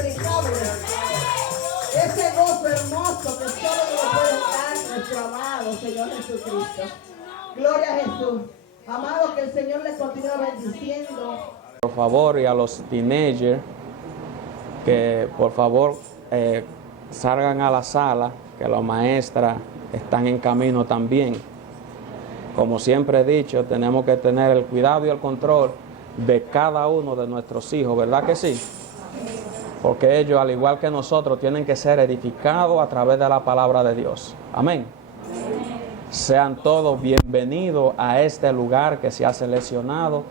inexplicable. Ese gozo hermoso que solo nos puede dar nuestro amado Señor Jesucristo. Gloria a Jesús. Amado, que el Señor les continúe bendiciendo. Por favor, y a los teenagers, que por favor salgan a la sala, que las maestras están en camino también. Como siempre he dicho, tenemos que tener el cuidado y el control de cada uno de nuestros hijos, ¿verdad que sí? Porque ellos, al igual que nosotros, tienen que ser edificados a través de la palabra de Dios. Amén. Sean todos bienvenidos a este lugar que se ha seleccionado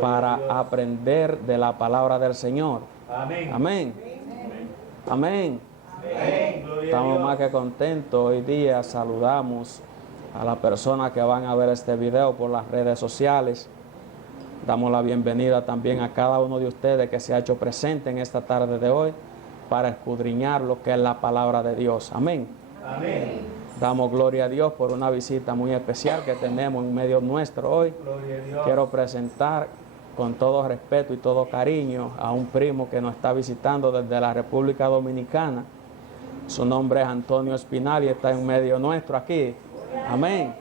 para aprender de la palabra del Señor. Amén. Amén. Amén. Estamos más que contentos. Hoy día saludamos a las personas que van a ver este video por las redes sociales. Damos la bienvenida también a cada uno de ustedes que se ha hecho presente en esta tarde de hoy para escudriñar lo que es la palabra de Dios. Amén. Amén. Damos gloria a Dios por una visita muy especial que tenemos en medio nuestro hoy. Quiero presentar con todo respeto y todo cariño a un primo que nos está visitando desde la República Dominicana. Su nombre es Antonio Espinal y está en medio nuestro aquí. Amén.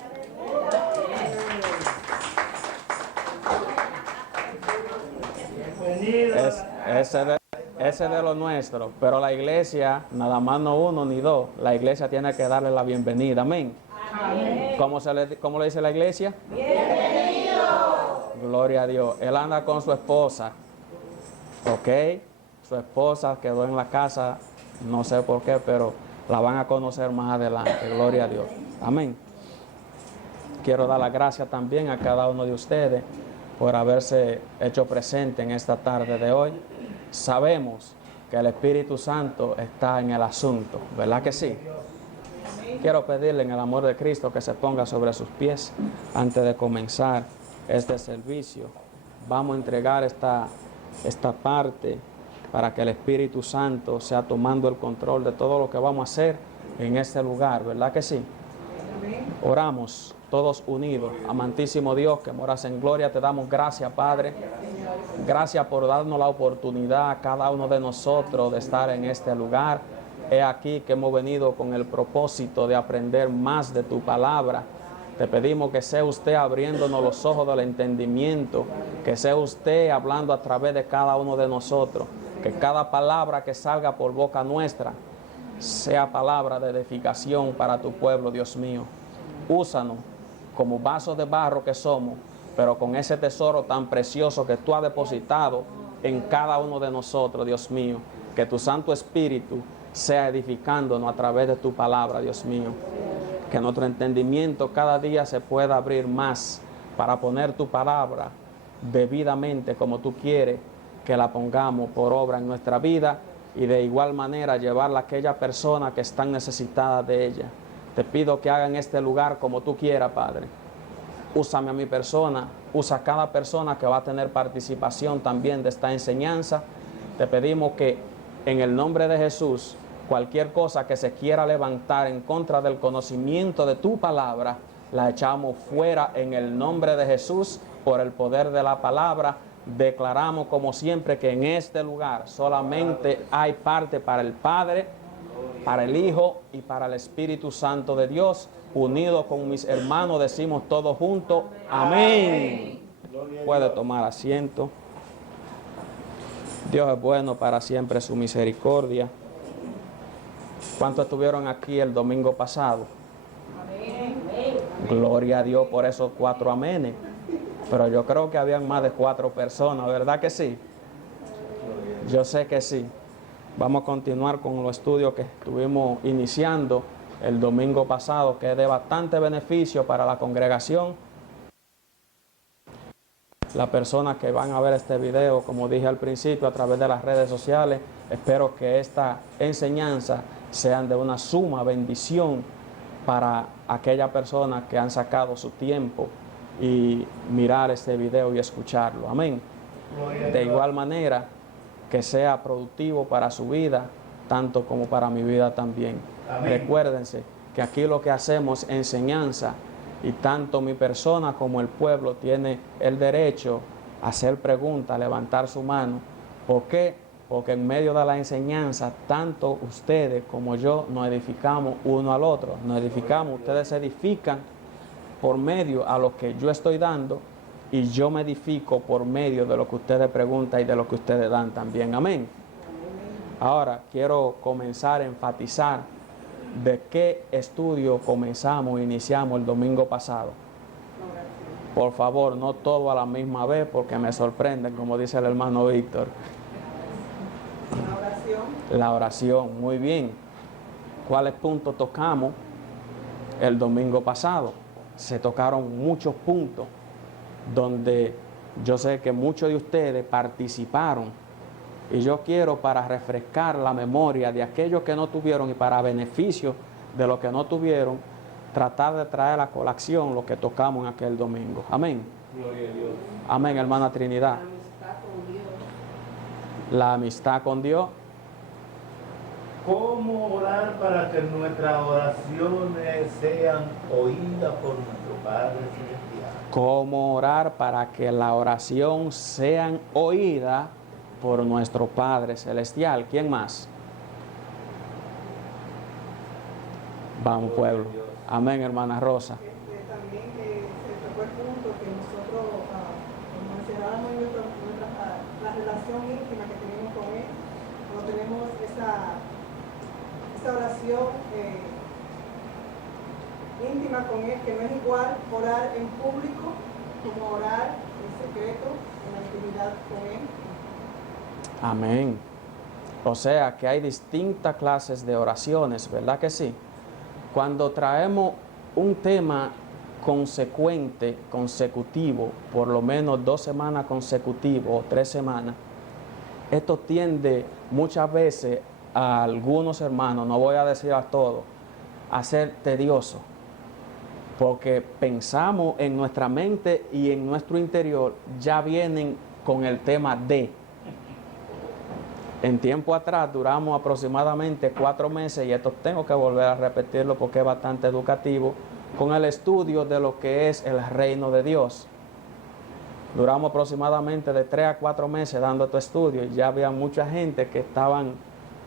Ese de lo nuestro, pero la iglesia, nada más no uno ni dos, la iglesia tiene que darle la bienvenida. Amén. Amén. ¿Cómo le dice la iglesia? Bienvenido. Gloria a Dios. Él anda con su esposa, ¿ok? Su esposa quedó en la casa, no sé por qué, pero la van a conocer más adelante. Gloria a Dios. Amén. Quiero dar las gracias también a cada uno de ustedes por haberse hecho presente en esta tarde de hoy. Sabemos que el Espíritu Santo está en el asunto, ¿verdad que sí? Quiero pedirle en el amor de Cristo que se ponga sobre sus pies antes de comenzar este servicio. Vamos a entregar esta parte para que el Espíritu Santo sea tomando el control de todo lo que vamos a hacer en este lugar, ¿verdad que sí? Oramos todos unidos. Amantísimo Dios que moras en gloria, te damos gracias, Padre. Gracias por darnos la oportunidad a cada uno de nosotros de estar en este lugar. He aquí que hemos venido con el propósito de aprender más de tu palabra. Te pedimos que sea usted abriéndonos los ojos del entendimiento, que sea usted hablando a través de cada uno de nosotros, que cada palabra que salga por boca nuestra sea palabra de edificación para tu pueblo, Dios mío. Úsanos como vasos de barro que somos, pero con ese tesoro tan precioso que tú has depositado en cada uno de nosotros, Dios mío. Que tu Santo Espíritu sea edificándonos a través de tu palabra, Dios mío. Que nuestro entendimiento cada día se pueda abrir más para poner tu palabra debidamente como tú quieres que la pongamos por obra en nuestra vida y de igual manera llevarla a aquellas personas que están necesitadas de ella. Te pido que hagan este lugar como tú quieras, Padre. Úsame a mi persona, usa a cada persona que va a tener participación también de esta enseñanza. Te pedimos que en el nombre de Jesús, cualquier cosa que se quiera levantar en contra del conocimiento de tu palabra, la echamos fuera en el nombre de Jesús por el poder de la palabra. Declaramos como siempre que en este lugar solamente hay parte para el Padre, para el Hijo y para el Espíritu Santo de Dios. Unidos con mis hermanos decimos todos juntos, amén. Puede tomar asiento. Dios es bueno, para siempre su misericordia. ¿Cuántos estuvieron aquí el domingo pasado? Amén. Gloria a Dios por esos 4 amenes. Pero yo creo que habían más de 4 personas, ¿verdad que sí? Yo sé que sí. Vamos a continuar con los estudios que estuvimos iniciando el domingo pasado, que es de bastante beneficio para la congregación. Las personas que van a ver este video, como dije al principio, a través de las redes sociales, espero que esta enseñanza sean de una suma bendición para aquellas personas que han sacado su tiempo y mirar este video y escucharlo. Amén. De igual manera, que sea productivo para su vida, tanto como para mi vida también. Amén. Recuérdense que aquí lo que hacemos es enseñanza y tanto mi persona como el pueblo tiene el derecho a hacer preguntas, a levantar su mano. ¿Por qué? porque en medio de la enseñanza, tanto ustedes como yo nos edificamos uno al otro. Nos edificamos, ustedes se edifican por medio a lo que yo estoy dando y yo me edifico por medio de lo que ustedes preguntan y de lo que ustedes dan también. Amén. Ahora quiero comenzar a enfatizar de qué estudio iniciamos el domingo pasado. Por favor, no todo a la misma vez porque me sorprenden, como dice el hermano Víctor. La oración. La oración, muy bien. ¿Cuáles puntos tocamos el domingo pasado? Se tocaron muchos puntos donde yo sé que muchos de ustedes participaron y yo quiero, para refrescar la memoria de aquellos que no tuvieron y para beneficio de los que no tuvieron, tratar de traer a colación lo que tocamos en aquel domingo. Amén. Gloria a Dios. Amén, hermana Trinidad. La amistad con Dios. ¿Cómo orar para que nuestras oraciones sean oídas por nuestro Padre Celestial? Cómo orar para que la oración sean oídas por nuestro Padre Celestial. ¿Quién más? Vamos, pueblo. Amén, hermana Rosa. También se tocó el punto que nosotros mencionábamos en la relación íntima que tenemos con Él, cuando tenemos esa oración íntima con Él, que no es igual orar en público como orar en secreto, en la intimidad con Él. Amén. O sea que hay distintas clases de oraciones, ¿verdad que sí? Cuando traemos un tema consecuente, consecutivo, por lo menos 2 semanas consecutivas o 3 semanas, esto tiende muchas veces a algunos hermanos, no voy a decir a todos, a ser tedioso, porque pensamos en nuestra mente y en nuestro interior, ya vienen con el tema de. En tiempo atrás duramos aproximadamente 4 meses, y esto tengo que volver a repetirlo porque es bastante educativo, con el estudio de lo que es el reino de Dios. Duramos aproximadamente de 3 a 4 meses dando este estudio y ya había mucha gente que estaban,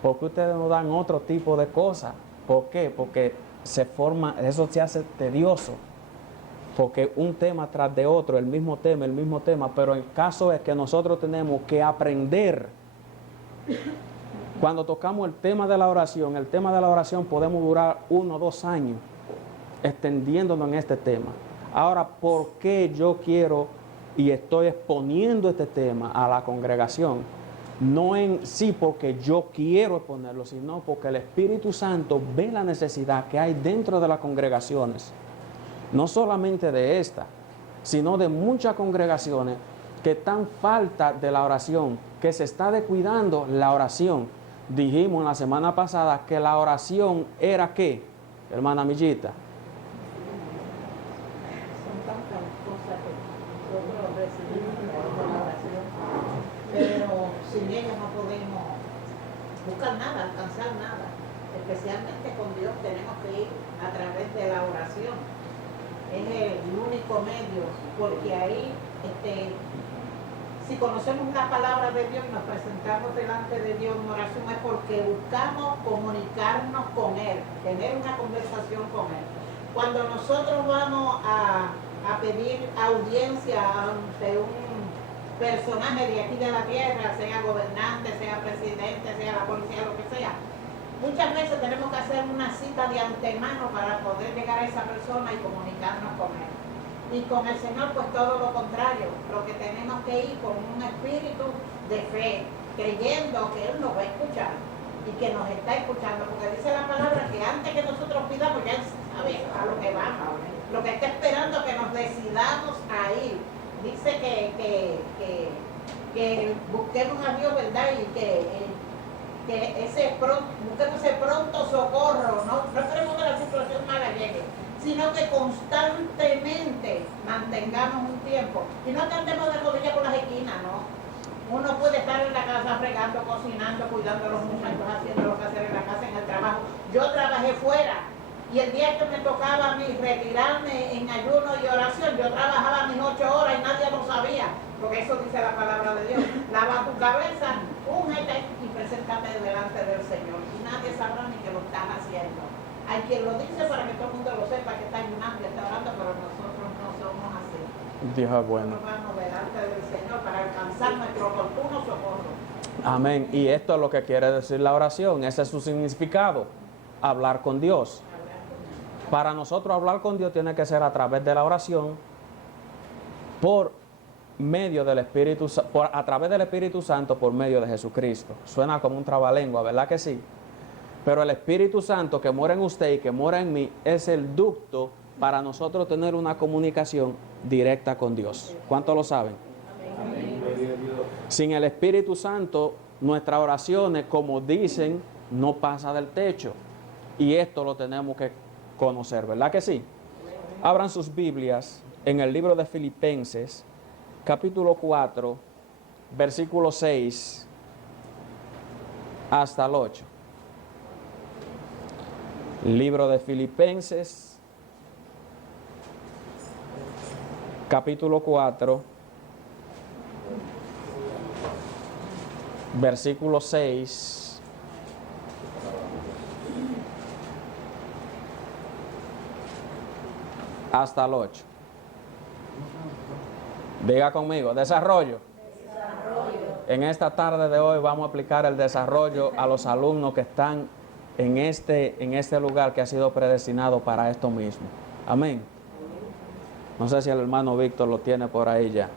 ¿por qué ustedes no dan otro tipo de cosas? ¿Por qué? Porque eso se hace tedioso, porque un tema tras de otro, el mismo tema, pero el caso es que nosotros tenemos que aprender. Cuando tocamos el tema de la oración podemos durar 1 o 2 años extendiéndonos en este tema. Ahora, ¿por qué yo quiero y estoy exponiendo este tema a la congregación? No en sí porque yo quiero exponerlo, sino porque el Espíritu Santo ve la necesidad que hay dentro de las congregaciones, no solamente de esta, sino de muchas congregaciones que están falta de la oración, que se está descuidando la oración. Dijimos la semana pasada que la oración era ¿qué, hermana Millita? Son tantas cosas que nosotros recibimos por la oración, pero sin ella no podemos buscar nada, alcanzar nada. Especialmente con Dios tenemos que ir a través de la oración. Es el único medio, porque ahí si conocemos la palabra de Dios y nos presentamos delante de Dios en oración, es porque buscamos comunicarnos con Él, tener una conversación con Él. Cuando nosotros vamos a pedir audiencia ante un personaje de aquí de la tierra, sea gobernante, sea presidente, sea la policía, lo que sea, muchas veces tenemos que hacer una cita de antemano para poder llegar a esa persona y comunicarnos con Él. Y con el Señor pues todo lo contrario, lo que tenemos que ir con un espíritu de fe, creyendo que Él nos va a escuchar y que nos está escuchando, porque dice la palabra que antes que nosotros pidamos ya Él sabe a lo que vamos, lo que está esperando que nos decidamos a ir. Dice que busquemos a Dios, ¿verdad? Y que busquemos ese pronto socorro, no esperemos que la situación mala llegue, sino que constantemente mantengamos un tiempo y no andemos de rodillas por las esquinas, ¿no? Uno puede estar en la casa fregando, cocinando, cuidando a los muchachos, haciendo lo que hacer en la casa, en el trabajo. Yo trabajé fuera y el día que me tocaba a mí retirarme en ayuno y oración, yo trabajaba mis 8 horas y nadie lo sabía, porque eso dice la palabra de Dios. Lava tu cabeza, úngete humíllate delante del Señor. Y nadie sabrá ni que lo estás haciendo. Hay quien lo dice para que todo el mundo lo sepa que está ayunando y está orando, pero nosotros no somos así. Dios es bueno. Nosotros vamos delante del Señor para alcanzar nuestro oportuno socorro. Amén. Y esto es lo que quiere decir la oración. Ese es su significado. Hablar con Dios. Para nosotros hablar con Dios tiene que ser a través de la oración, por medio del Espíritu, a través del Espíritu Santo, por medio de Jesucristo. Suena como un trabalengua, ¿verdad que sí? Pero el Espíritu Santo que mora en usted y que mora en mí es el ducto para nosotros tener una comunicación directa con Dios. ¿Cuántos lo saben? Amén. Gloria a Dios. Sin el Espíritu Santo, nuestras oraciones, como dicen, no pasa del techo. Y esto lo tenemos que conocer, ¿verdad que sí? Abran sus Biblias en el libro de Filipenses, capítulo 4, versículo 6 hasta el 8. Libro de Filipenses, capítulo 4, versículo 6 hasta el 8. Diga conmigo, desarrollo. En esta tarde de hoy vamos a aplicar el desarrollo a los alumnos que están en este lugar que ha sido predestinado para esto mismo. Amén. No sé si el hermano Víctor lo tiene por ahí ya.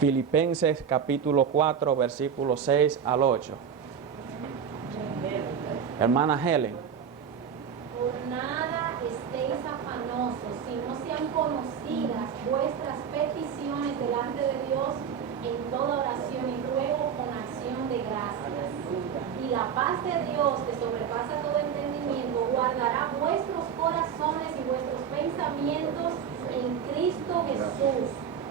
Filipenses capítulo 4, versículo 6 al 8. Hermana Helen. Por nada estéis afanosos, si no sean conocidas vuestras peticiones delante de Dios en toda oración y ruego con acción de gracias. Y la paz de Dios, que sobrepasa todo entendimiento, guardará vuestros corazones y vuestros pensamientos en Cristo Jesús.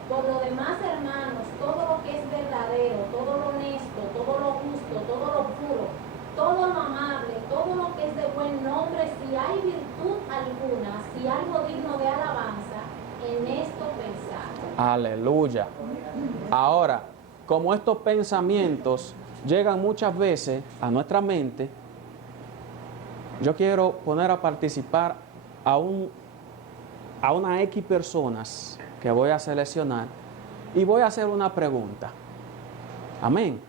Por lo demás, hermanos, todo lo que es verdadero, todo lo honesto, todo lo justo, todo lo puro, todo lo amable, todo lo que es de buen nombre, si hay virtud alguna, si algo digno de alabanza, en esto pensad. Aleluya. Ahora, como estos pensamientos llegan muchas veces a nuestra mente, yo quiero poner a participar a una X personas que voy a seleccionar y voy a hacer una pregunta. Amén.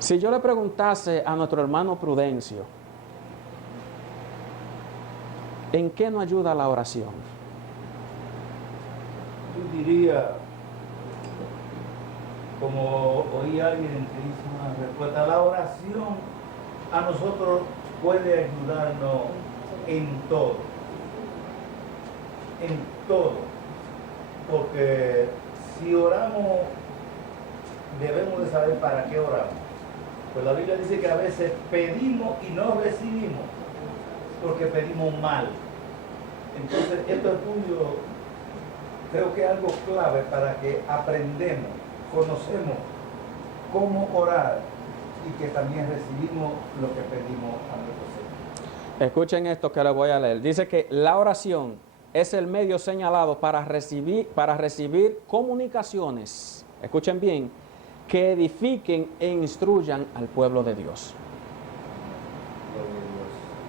Si yo le preguntase a nuestro hermano Prudencio, ¿en qué nos ayuda la oración? Yo diría, como oí a alguien que hizo una respuesta, la oración a nosotros puede ayudarnos en todo, porque si oramos, debemos de saber para qué oramos. Pues la Biblia dice que a veces pedimos y no recibimos, porque pedimos mal. Entonces, estos estudios creo que es algo clave para que aprendemos, conocemos cómo orar y que también recibimos lo que pedimos a nuestro Señor. Escuchen esto que les voy a leer. Dice que la oración es el medio señalado para recibir comunicaciones, escuchen bien, que edifiquen e instruyan al pueblo de Dios.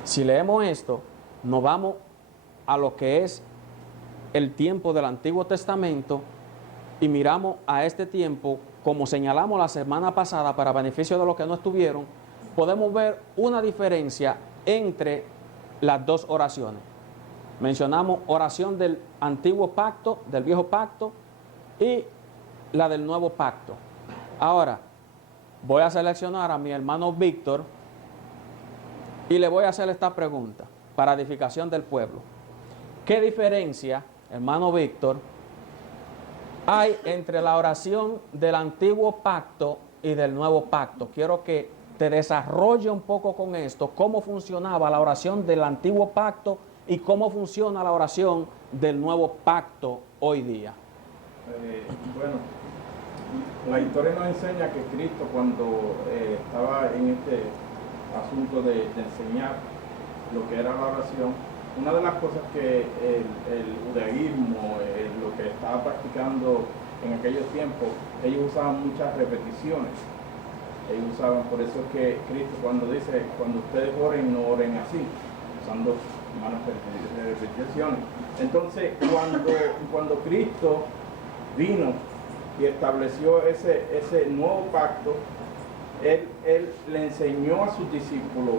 Si leemos esto, nos vamos a lo que es el tiempo del Antiguo Testamento y miramos a este tiempo, como señalamos la semana pasada, para beneficio de los que no estuvieron, podemos ver una diferencia entre las dos oraciones. Mencionamos oración del Antiguo Pacto, del Viejo Pacto, y la del Nuevo Pacto. Ahora, voy a seleccionar a mi hermano Víctor y le voy a hacer esta pregunta para edificación del pueblo. ¿Qué diferencia, hermano Víctor, hay entre la oración del Antiguo Pacto y del Nuevo Pacto? Quiero que te desarrolle un poco con esto, cómo funcionaba la oración del Antiguo Pacto y cómo funciona la oración del Nuevo Pacto hoy día. Bueno, la historia nos enseña que Cristo, cuando estaba en este asunto de enseñar lo que era la oración, una de las cosas que el judaísmo, lo que estaba practicando en aquellos tiempos, ellos usaban muchas repeticiones. Ellos usaban, por eso es que Cristo cuando dice, cuando ustedes oren, no oren así, usando malas repeticiones. Entonces, cuando Cristo vino y estableció ese nuevo pacto, él le enseñó a sus discípulos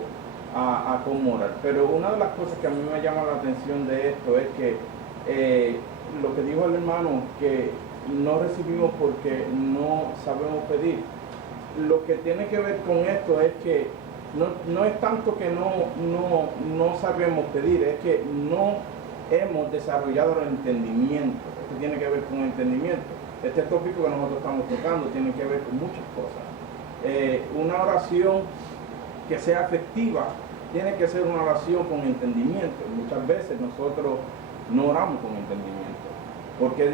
a cómo orar. Pero una de las cosas que a mí me llama la atención de esto es que lo que dijo el hermano, que no recibimos porque no sabemos pedir. Lo que tiene que ver con esto es que no es tanto que no sabemos pedir, es que no hemos desarrollado el entendimiento. Esto tiene que ver con el entendimiento. Este tópico que nosotros estamos tocando tiene que ver con muchas cosas. Una oración que sea efectiva tiene que ser una oración con entendimiento. Muchas veces nosotros no oramos con entendimiento. ¿Por qué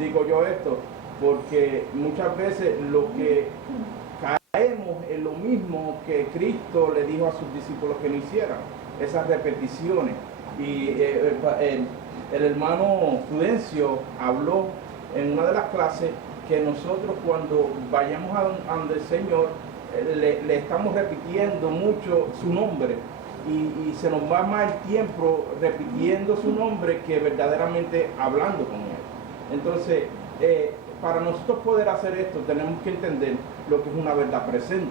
digo yo esto? Porque muchas veces lo que caemos en lo mismo que Cristo le dijo a sus discípulos que no hicieran, esas repeticiones. Y el hermano Prudencio habló en una de las clases que nosotros cuando vayamos a donde el Señor le estamos repitiendo mucho su nombre y se nos va más el tiempo repitiendo su nombre que verdaderamente hablando con Él. Entonces, para nosotros poder hacer esto tenemos que entender lo que es una verdad presente.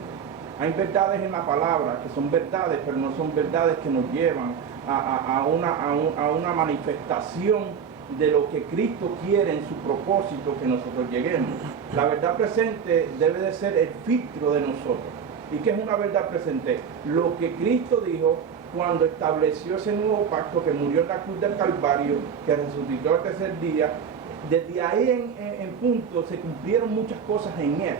Hay verdades en la palabra que son verdades, pero no son verdades que nos llevan a una manifestación de lo que Cristo quiere en su propósito que nosotros lleguemos. La verdad presente debe de ser el filtro de nosotros. ¿Y qué es una verdad presente? Lo que Cristo dijo cuando estableció ese nuevo pacto, que murió en la cruz del Calvario, que resucitó al tercer día. Desde ahí en punto se cumplieron muchas cosas en Él.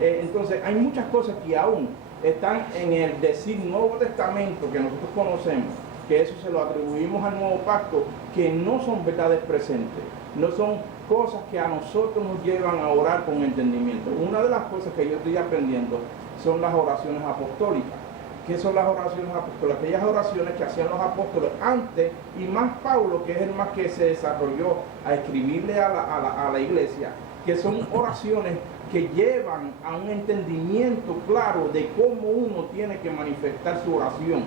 Entonces hay muchas cosas que aún están en el decir Nuevo Testamento que nosotros conocemos, que eso se lo atribuimos al nuevo pacto, que no son verdades presentes, no son cosas que a nosotros nos llevan a orar con entendimiento. Una de las cosas que yo estoy aprendiendo son las oraciones apostólicas. ¿Qué son las oraciones apóstoles? Aquellas oraciones que hacían los apóstoles antes, y más Pablo, que es el más que se desarrolló a escribirle a la iglesia, que son oraciones que llevan a un entendimiento claro de cómo uno tiene que manifestar su oración.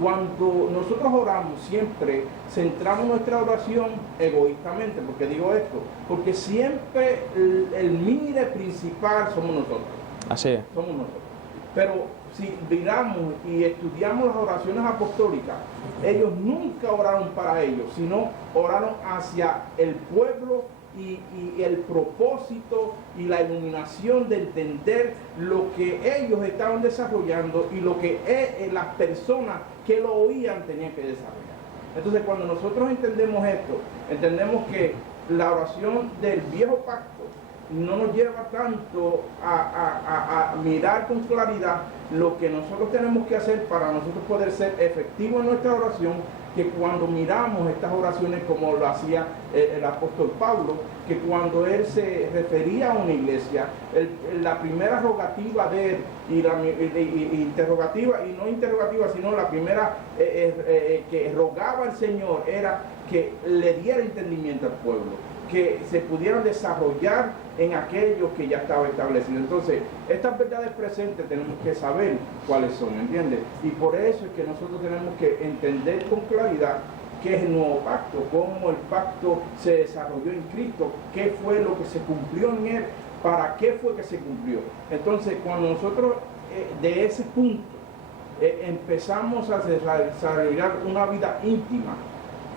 Cuando nosotros oramos, siempre centramos nuestra oración egoístamente. ¿Por qué digo esto? Porque siempre el mire principal somos nosotros. Así es. Somos nosotros. Pero si miramos y estudiamos las oraciones apostólicas, ellos nunca oraron para ellos, sino oraron hacia el pueblo y el propósito y la iluminación de entender lo que ellos estaban desarrollando y lo que las personas que lo oían tenían que desarrollar. Entonces, cuando nosotros entendemos esto, entendemos que la oración del viejo pacto no nos lleva tanto a mirar con claridad lo que nosotros tenemos que hacer para nosotros poder ser efectivos en nuestra oración, que cuando miramos estas oraciones como lo hacía el apóstol Pablo, que cuando él se refería a una iglesia, la primera rogativa de él, interrogativa, y no interrogativa, sino la primera que rogaba al Señor era que le diera entendimiento al pueblo, que se pudieran desarrollar en aquello que ya estaba establecido. Entonces, estas verdades presentes tenemos que saber cuáles son, ¿entiendes? Y por eso es que nosotros tenemos que entender con claridad qué es el nuevo pacto, cómo el pacto se desarrolló en Cristo, qué fue lo que se cumplió en Él, para qué fue que se cumplió. Entonces, cuando nosotros de ese punto empezamos a desarrollar una vida íntima,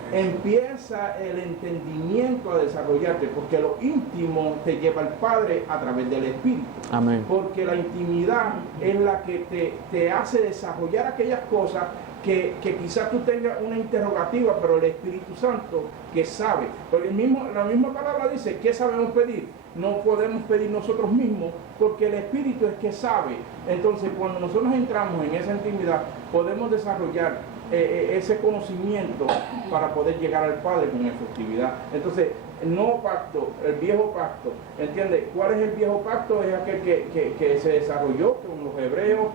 empieza el entendimiento a desarrollarte, porque lo íntimo te lleva al Padre a través del Espíritu. Amén. Porque la intimidad es la que te hace desarrollar aquellas cosas que quizás tú tengas una interrogativa, pero el Espíritu Santo que sabe. Porque la misma palabra dice, ¿qué sabemos pedir? No podemos pedir nosotros mismos, porque el Espíritu es que sabe. Entonces, cuando nosotros entramos en esa intimidad, podemos desarrollar ese conocimiento para poder llegar al Padre con efectividad. Entonces, el nuevo pacto, el viejo pacto, ¿entiendes? ¿Cuál es el viejo pacto? Es aquel que se desarrolló con los hebreos,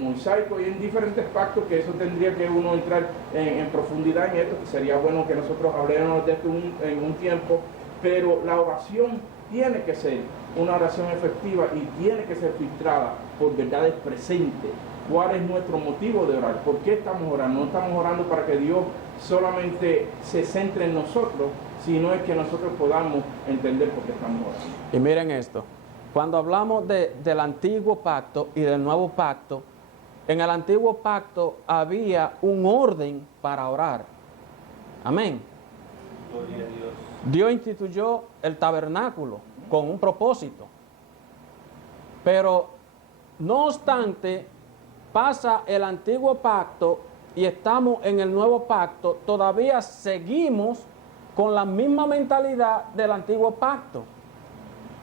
mosaico, y en diferentes pactos, que eso tendría que uno entrar en profundidad en esto, que sería bueno que nosotros hablemos de esto en un tiempo. pero la oración tiene que ser una oración efectiva y tiene que ser filtrada por verdades presentes. ¿Cuál es nuestro motivo de orar? ¿Por qué estamos orando? No estamos orando para que Dios solamente se centre en nosotros, sino es que nosotros podamos entender por qué estamos orando. Y miren esto, cuando hablamos del antiguo pacto y del nuevo pacto, en el antiguo pacto había un orden para orar. Amén. Gloria a Dios. Dios instituyó el tabernáculo con un propósito. Pero, no obstante, pasa el antiguo pacto y estamos en el nuevo pacto, todavía seguimos con la misma mentalidad del antiguo pacto.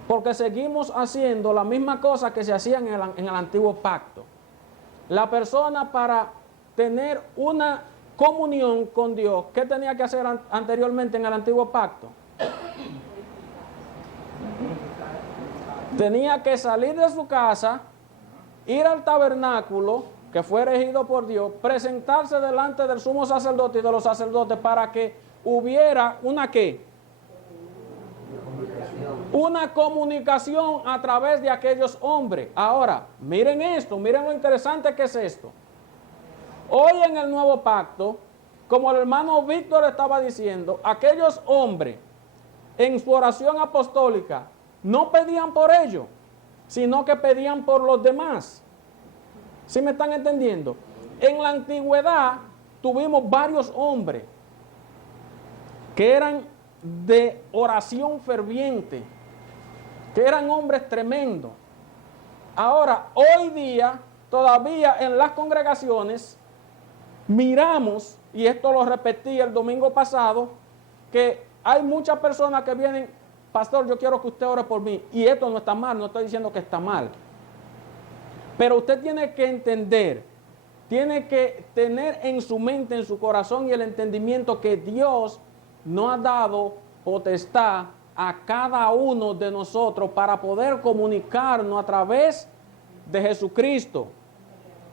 Porque seguimos haciendo la misma cosa que se hacía en el antiguo pacto. La persona, para tener una comunión con Dios, ¿qué tenía que hacer anteriormente en el antiguo pacto? Tenía que salir de su casa, ir al tabernáculo que fue erigido por Dios, presentarse delante del sumo sacerdote y de los sacerdotes para que hubiera una ¿qué? Una comunicación a través de aquellos hombres. Ahora, miren esto, miren lo interesante que es esto. Hoy en el nuevo pacto, como el hermano Víctor estaba diciendo, aquellos hombres en su oración apostólica no pedían por ellos, sino que pedían por los demás. ¿Sí me están entendiendo? En la antigüedad tuvimos varios hombres que eran de oración ferviente, que eran hombres tremendos. Ahora, hoy día, todavía en las congregaciones, miramos, y esto lo repetí el domingo pasado, que hay muchas personas que vienen, pastor, yo quiero que usted ore por mí, y esto no está mal, no estoy diciendo que está mal, pero usted tiene que entender, tiene que tener en su mente, en su corazón y el entendimiento que Dios nos ha dado potestad a cada uno de nosotros para poder comunicarnos a través de Jesucristo.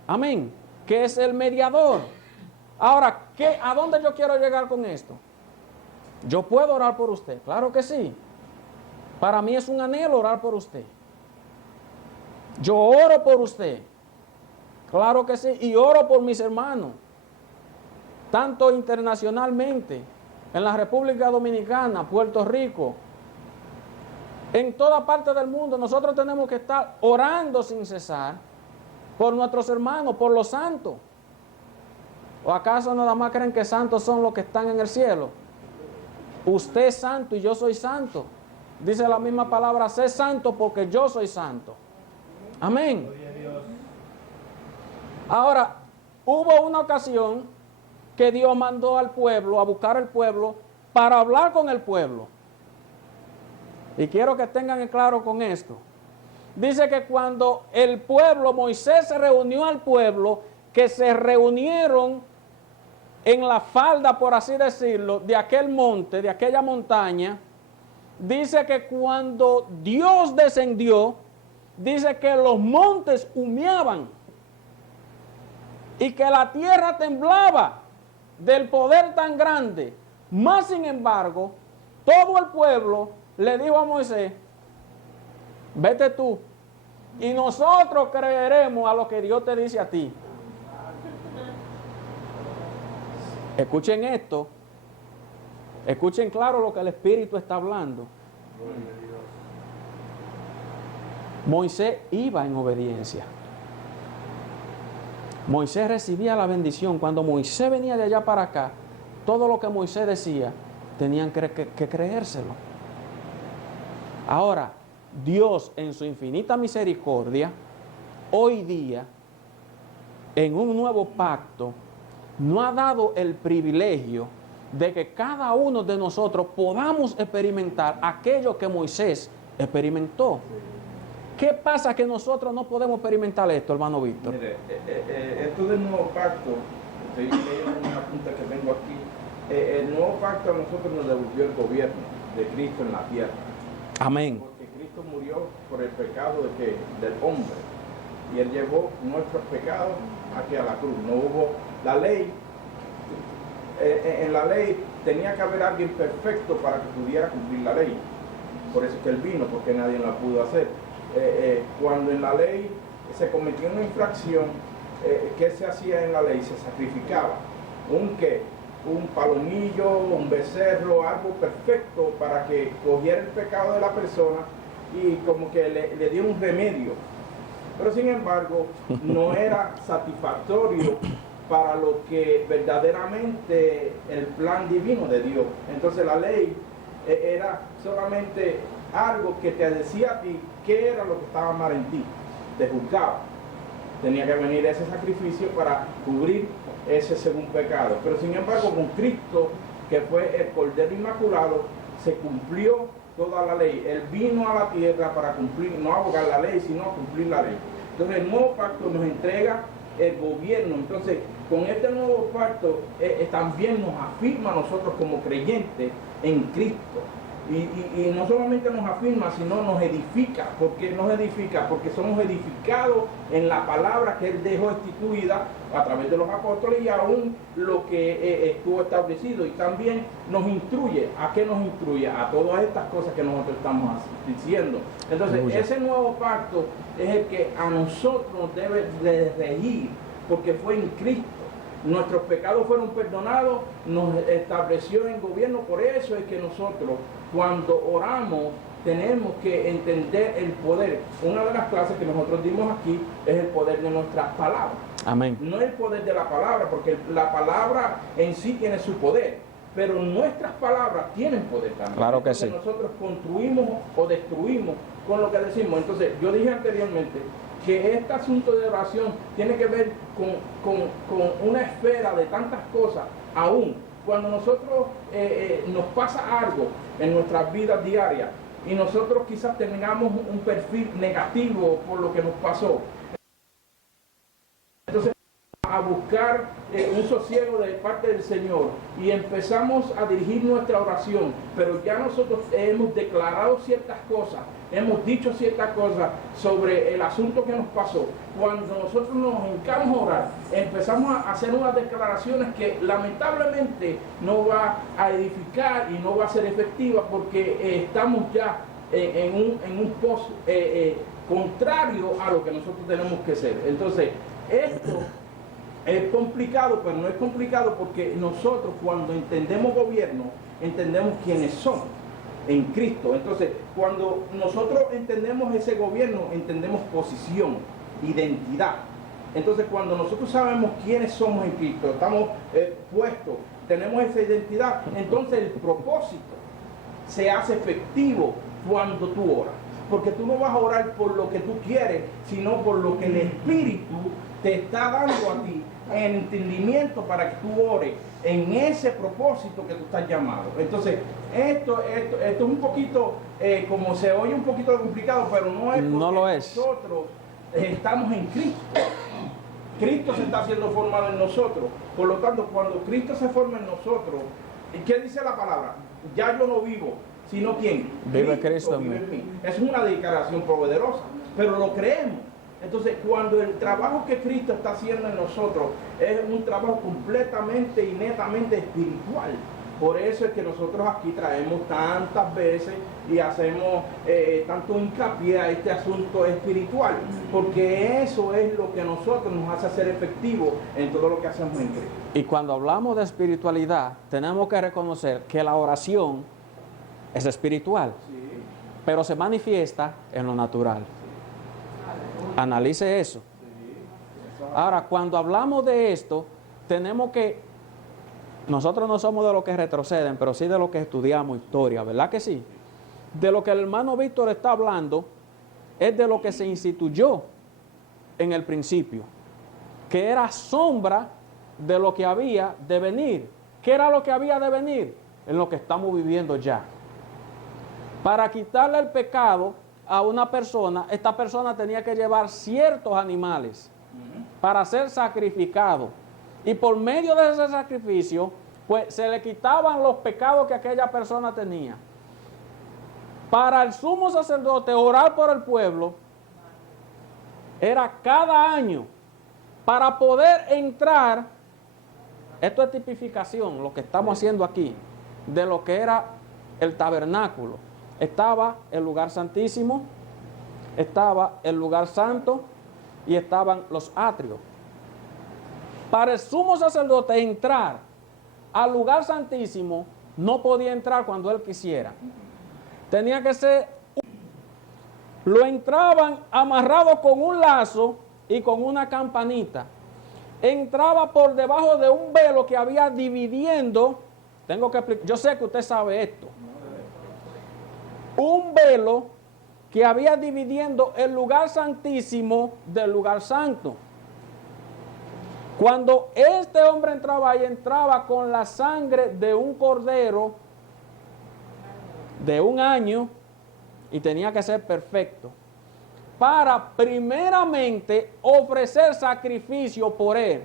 Amén. Que es el mediador. Ahora, ¿a dónde yo quiero llegar con esto? Yo puedo orar por usted, claro que sí. Para mí es un anhelo orar por usted. Yo oro por usted, claro que sí, y oro por mis hermanos, tanto internacionalmente, en la República Dominicana, Puerto Rico, en toda parte del mundo. Nosotros tenemos que estar orando sin cesar por nuestros hermanos, por los santos. ¿O acaso nada más creen que santos son los que están en el cielo? Usted es santo y yo soy santo. Dice la misma palabra, sé santo porque yo soy santo. Amén. Ahora, hubo una ocasión que Dios mandó al pueblo, a buscar al pueblo, para hablar con el pueblo. Y quiero que tengan claro con esto. Dice que cuando el pueblo, Moisés se reunió al pueblo, que se reunieron en la falda, por así decirlo, de aquel monte, de aquella montaña, dice que cuando Dios descendió, dice que los montes humeaban y que la tierra temblaba del poder tan grande. Más sin embargo, todo el pueblo le dijo a Moisés, vete tú y nosotros creeremos a lo que Dios te dice a ti. Escuchen esto, escuchen claro lo que el Espíritu está hablando. Moisés iba en obediencia. Moisés recibía la bendición. Cuando Moisés venía de allá para acá, todo lo que Moisés decía, tenían que creérselo. Ahora, Dios en su infinita misericordia, hoy día, en un nuevo pacto, nos ha dado el privilegio de que cada uno de nosotros podamos experimentar aquello que Moisés experimentó. ¿Qué pasa que nosotros no podemos experimentar esto, hermano Víctor? Mire, esto del nuevo pacto, estoy leyendo una punta que tengo aquí. El nuevo pacto a nosotros nos devolvió el gobierno de Cristo en la tierra. Amén. Porque Cristo murió por el pecado del hombre. Y Él llevó nuestros pecados aquí a la cruz. No hubo la ley. En la ley tenía que haber alguien perfecto para que pudiera cumplir la ley. Por eso es que él vino, porque nadie la pudo hacer. Cuando en la ley se cometió una infracción, ¿qué se hacía en la ley? Se sacrificaba. Un palomillo, un becerro, algo perfecto para que cogiera el pecado de la persona y como que le diera un remedio. Pero sin embargo, no era satisfactorio para lo que verdaderamente el plan divino de Dios. Entonces la ley era solamente algo que te decía a ti qué era lo que estaba mal en ti, te juzgaba. Tenía que venir ese sacrificio para cubrir ese segundo pecado. Pero sin embargo, con Cristo, que fue el Cordero Inmaculado, se cumplió toda la ley. Él vino a la tierra para cumplir, no abogar la ley, sino a cumplir la ley. Entonces el nuevo pacto nos entrega el gobierno. Entonces, con este nuevo pacto también nos afirma a nosotros como creyentes en Cristo. Y no solamente nos afirma, sino nos edifica. ¿Por qué nos edifica? Porque somos edificados en la palabra que Él dejó instituida a través de los apóstoles y aún lo que estuvo establecido. Y también nos instruye. ¿A qué nos instruye? A todas estas cosas que nosotros estamos diciendo. Entonces, ese nuevo pacto es el que a nosotros nos debe de regir, porque fue en Cristo. Nuestros pecados fueron perdonados, nos estableció en gobierno. Por eso es que nosotros, cuando oramos, tenemos que entender el poder. Una de las clases que nosotros dimos aquí es el poder de nuestras palabras. Amén. No el poder de la palabra, porque la palabra en sí tiene su poder, pero nuestras palabras tienen poder también. Claro que Entonces, sí. nosotros construimos o destruimos con lo que decimos. Entonces, yo dije anteriormente que este asunto de oración tiene que ver con una esfera de tantas cosas. Aún cuando nosotros nos pasa algo en nuestras vidas diarias y nosotros quizás tengamos un perfil negativo por lo que nos pasó, entonces a buscar un sosiego de parte del Señor y empezamos a dirigir nuestra oración, pero ya nosotros hemos declarado ciertas cosas, hemos dicho ciertas cosas sobre el asunto que nos pasó. Cuando nosotros nos hincamos a orar, empezamos a hacer unas declaraciones que lamentablemente no va a edificar y no va a ser efectiva, porque estamos ya en un post contrario a lo que nosotros tenemos que ser. Entonces, esto es complicado, pero no es complicado porque nosotros, cuando entendemos gobierno, entendemos quiénes somos en Cristo. Entonces, cuando nosotros entendemos ese gobierno, entendemos posición, identidad. Entonces, cuando nosotros sabemos quiénes somos en Cristo, estamos puestos, tenemos esa identidad, entonces el propósito se hace efectivo cuando tú oras. Porque tú no vas a orar por lo que tú quieres, sino por lo que el Espíritu te está dando a ti en entendimiento para que tú ores en ese propósito que tú estás llamado. Entonces, esto es un poquito, como se oye un poquito complicado, pero no es porque no lo es. Nosotros estamos en Cristo. Cristo se está haciendo formado en nosotros. Por lo tanto, cuando Cristo se forma en nosotros, ¿qué dice la palabra? Ya yo no vivo, sino ¿quién? Vive Cristo en vive mí. en mí. Es una declaración poderosa, pero lo creemos. Entonces, cuando el trabajo que Cristo está haciendo en nosotros es un trabajo completamente y netamente espiritual. Por eso es que nosotros aquí traemos tantas veces y hacemos tanto hincapié a este asunto espiritual, porque eso es lo que a nosotros nos hace ser efectivos en todo lo que hacemos en Cristo. Y cuando hablamos de espiritualidad, tenemos que reconocer que la oración es espiritual, Sí. pero se manifiesta en lo natural. Analice eso. Ahora, cuando hablamos de esto, tenemos que, nosotros no somos de los que retroceden, pero sí de los que estudiamos historia, ¿verdad que sí? De lo que el hermano Víctor está hablando es de lo que se instituyó en el principio, que era sombra de lo que había de venir. ¿Qué era lo que había de venir? En lo que estamos viviendo ya. Para quitarle el pecado a una persona, esta persona tenía que llevar ciertos animales para ser sacrificado. Y por medio de ese sacrificio, pues se le quitaban los pecados que aquella persona tenía. Para el sumo sacerdote orar por el pueblo era cada año para poder entrar. Esto es tipificación, lo que estamos haciendo aquí. de lo que era el tabernáculo. Estaba el lugar santísimo, estaba el lugar santo y estaban los atrios. Para el sumo sacerdote entrar al lugar santísimo, no podía entrar cuando él quisiera. Tenía que ser, lo entraban amarrado con un lazo y con una campanita. Entraba por debajo de un velo que había dividiendo. Tengo que explicar, yo sé que usted sabe esto. Un velo que había dividiendo el lugar santísimo del lugar santo. Cuando este hombre entraba ahí, entraba con la sangre de un cordero de 1 año y tenía que ser perfecto, para primeramente ofrecer sacrificio por él,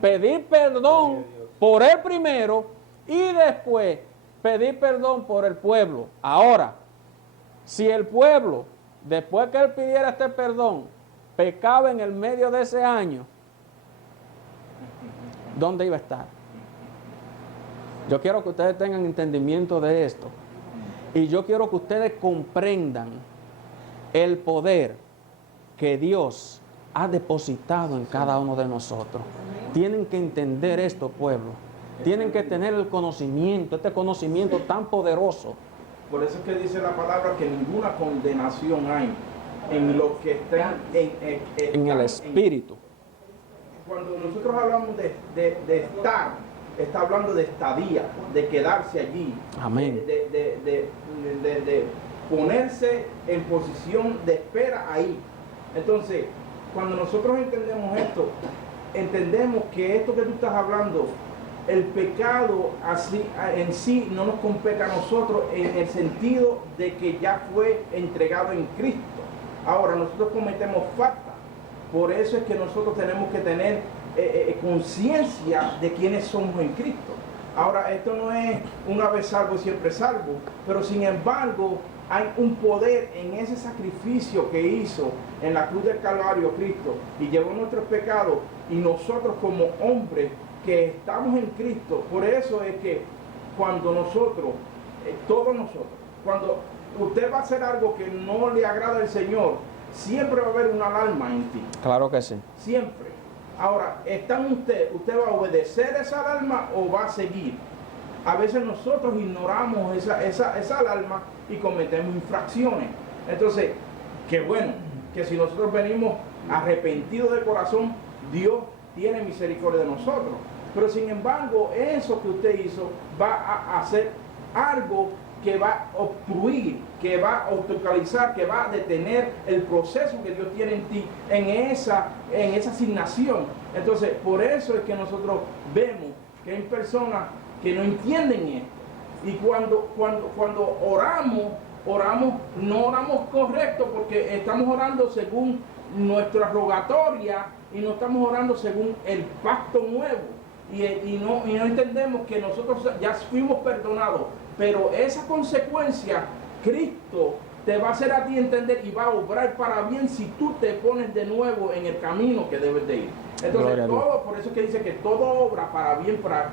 pedir perdón por él primero y después pedir perdón por el pueblo. Ahora, si el pueblo, después que él pidiera este perdón, pecaba en el medio de ese año, ¿dónde iba a estar? Yo quiero que ustedes tengan entendimiento de esto. Y yo quiero que ustedes comprendan el poder que Dios ha depositado en cada uno de nosotros. Tienen que entender esto, pueblo. Tienen que tener el conocimiento, este conocimiento tan poderoso. Por eso es que dice la palabra que ninguna condenación hay en los que están En el espíritu. Cuando nosotros hablamos de estar, está hablando de estadía, de quedarse allí. Amén. De ponerse en posición de espera ahí. Entonces, cuando nosotros entendemos esto, entendemos que esto que tú estás hablando, el pecado así en sí no nos compete a nosotros en el sentido de que ya fue entregado en Cristo. Ahora, nosotros cometemos falta. Por eso es que nosotros tenemos que tener conciencia de quiénes somos en Cristo. Ahora, esto no es una vez salvo, siempre salvo, pero sin embargo hay un poder en ese sacrificio que hizo en la cruz del Calvario Cristo y llevó nuestros pecados, y nosotros como hombres que estamos en Cristo, por eso es que cuando nosotros, todos nosotros, cuando usted va a hacer algo que no le agrada al Señor, siempre va a haber una alarma en ti. Claro que sí. Siempre. Ahora, ¿está en usted? ¿Usted va a obedecer esa alarma o va a seguir? A veces nosotros ignoramos esa alarma y cometemos infracciones. Entonces, qué bueno, que si nosotros venimos arrepentidos de corazón, Dios tiene misericordia de nosotros. Pero sin embargo, eso que usted hizo va a hacer algo que va a obstruir, que va a obstaculizar, que va a detener el proceso que Dios tiene en ti, en esa asignación. Entonces, por eso es que nosotros vemos que hay personas que no entienden esto. Y cuando oramos, no oramos correcto, porque estamos orando según nuestra rogatoria y no estamos orando según el pacto nuevo. Y no entendemos que nosotros ya fuimos perdonados, pero esa consecuencia Cristo te va a hacer a ti entender y va a obrar para bien si tú te pones de nuevo en el camino que debes de ir. Entonces todo, por eso es que dice que todo obra para bien para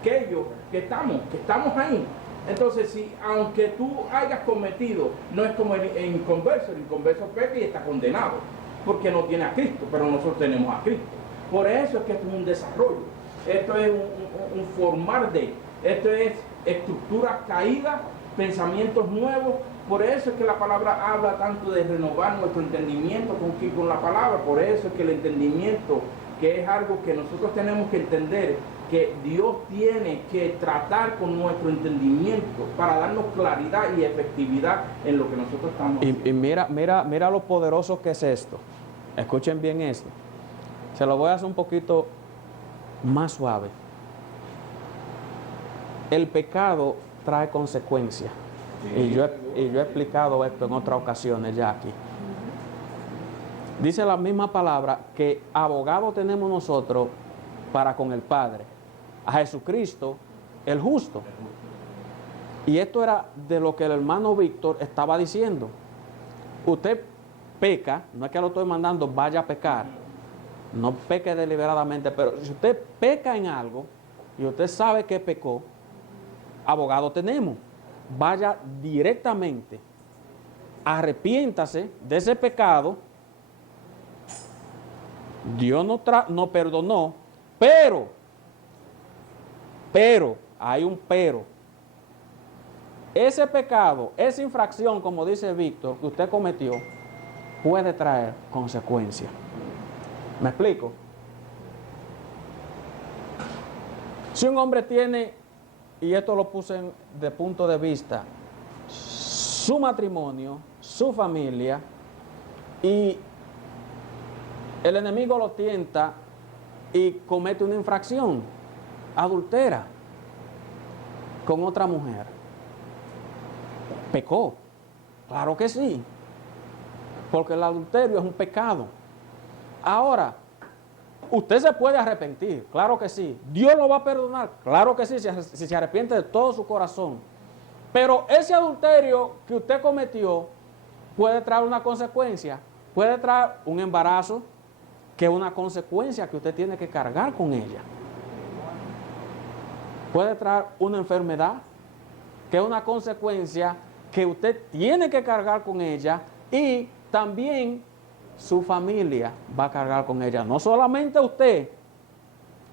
aquellos que estamos ahí. Entonces, si aunque tú hayas cometido, no es como el inconverso peca y está condenado porque no tiene a Cristo, pero nosotros tenemos a Cristo. Por eso es que esto es un desarrollo. Esto es un formar esto es estructuras caídas, pensamientos nuevos. Por eso es que la palabra habla tanto de renovar nuestro entendimiento con la palabra. Por eso es que el entendimiento, que es algo que nosotros tenemos que entender, que Dios tiene que tratar con nuestro entendimiento para darnos claridad y efectividad en lo que nosotros estamos haciendo. Y mira lo poderoso que es esto. Escuchen bien esto. Se lo voy a hacer un poquito más suave. El pecado trae consecuencias. Y yo he explicado esto en otras ocasiones ya aquí. Dice la misma palabra que abogado tenemos nosotros para con el Padre, a Jesucristo el justo. Y esto era de lo que el hermano Víctor estaba diciendo. Usted peca, no es que lo estoy mandando vaya a pecar, no peque deliberadamente, pero si usted peca en algo y usted sabe que pecó, abogado tenemos. Vaya directamente, arrepiéntase de ese pecado. Dios no perdonó, pero, hay un pero. Ese pecado, esa infracción, como dice Víctor, que usted cometió, puede traer consecuencias. ¿Me explico? Si un hombre tiene, y esto lo puse de punto de vista, su matrimonio, su familia, y el enemigo lo tienta y comete una infracción, adultera con otra mujer, pecó, claro que sí, porque el adulterio es un pecado. Ahora, usted se puede arrepentir, claro que sí. Dios lo va a perdonar, claro que sí, si se arrepiente de todo su corazón. Pero ese adulterio que usted cometió puede traer una consecuencia, puede traer un embarazo, que es una consecuencia que usted tiene que cargar con ella. Puede traer una enfermedad, que es una consecuencia que usted tiene que cargar con ella, y también su familia va a cargar con ella. No solamente usted,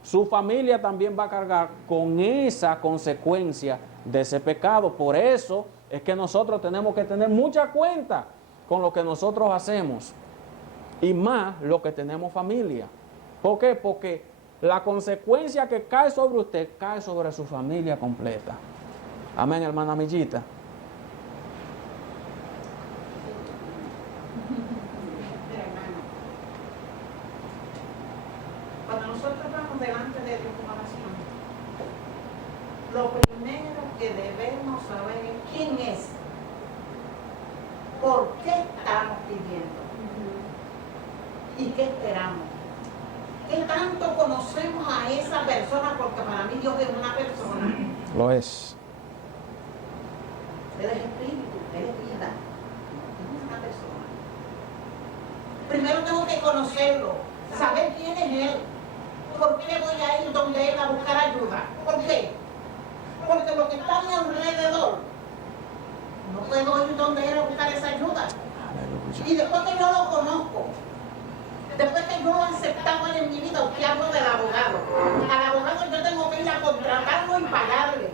su familia también va a cargar con esa consecuencia de ese pecado. Por eso es que nosotros tenemos que tener mucha cuenta con lo que nosotros hacemos, y más lo que tenemos familia. ¿Por qué? Porque la consecuencia que cae sobre usted, cae sobre su familia completa. Amén, hermana Millita. Cuando nosotros vamos delante de Dios con oración, lo primero que debemos saber es quién es, por qué estamos pidiendo y qué esperamos. ¿Qué tanto conocemos a esa persona? Porque para mí Dios es una persona. Lo es. Él es espíritu, Él es vida. Es una persona. Primero tengo que conocerlo, saber quién es Él. ¿Por qué voy a ir donde Él a buscar ayuda? ¿Por qué? Porque lo que está a mi alrededor, no puedo ir donde Él a buscar esa ayuda. Aleluya. Y después que yo lo conozco, después que yo lo he aceptado en mi vida, usted hablo del abogado. Al abogado yo tengo que ir a contratarlo y pagarle.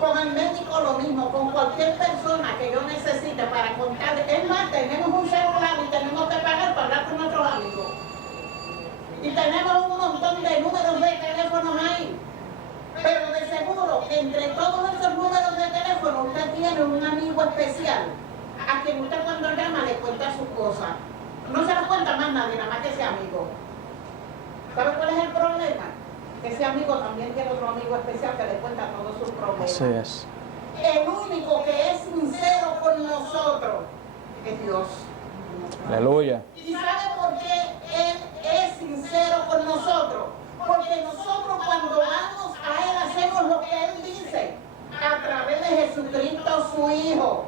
Con el médico lo mismo, con cualquier persona que yo necesite para contarle. Es más, tenemos un celular y tenemos que pagar para hablar con nuestros amigos. Y tenemos un montón de números de teléfonos ahí. Pero de seguro que entre todos esos números de teléfono usted tiene un amigo especial a quien usted cuando llama le cuenta sus cosas. No se lo cuenta más nadie, nada más que ese amigo. ¿Sabe cuál es el problema? Que ese amigo también tiene otro amigo especial que le cuenta todos sus problemas. Así es. El único que es sincero con nosotros es Dios. Aleluya. ¿Y sabe por qué Él es sincero con nosotros? Porque nosotros cuando vamos a Él hacemos lo que Él dice a través de Jesucristo su Hijo.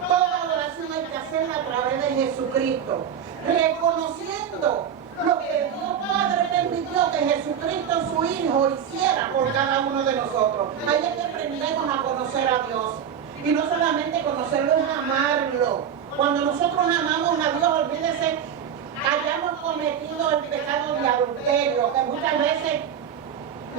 Toda oración hay que hacerla a través de Jesucristo, reconociendo lo que Dios Padre permitió que Jesucristo su Hijo hiciera por cada uno de nosotros. Ahí es que aprendemos a conocer a Dios. Y no solamente conocerlo, es amarlo. Cuando nosotros amamos a Dios, olvídese, hayamos cometido el pecado de adulterio, que muchas veces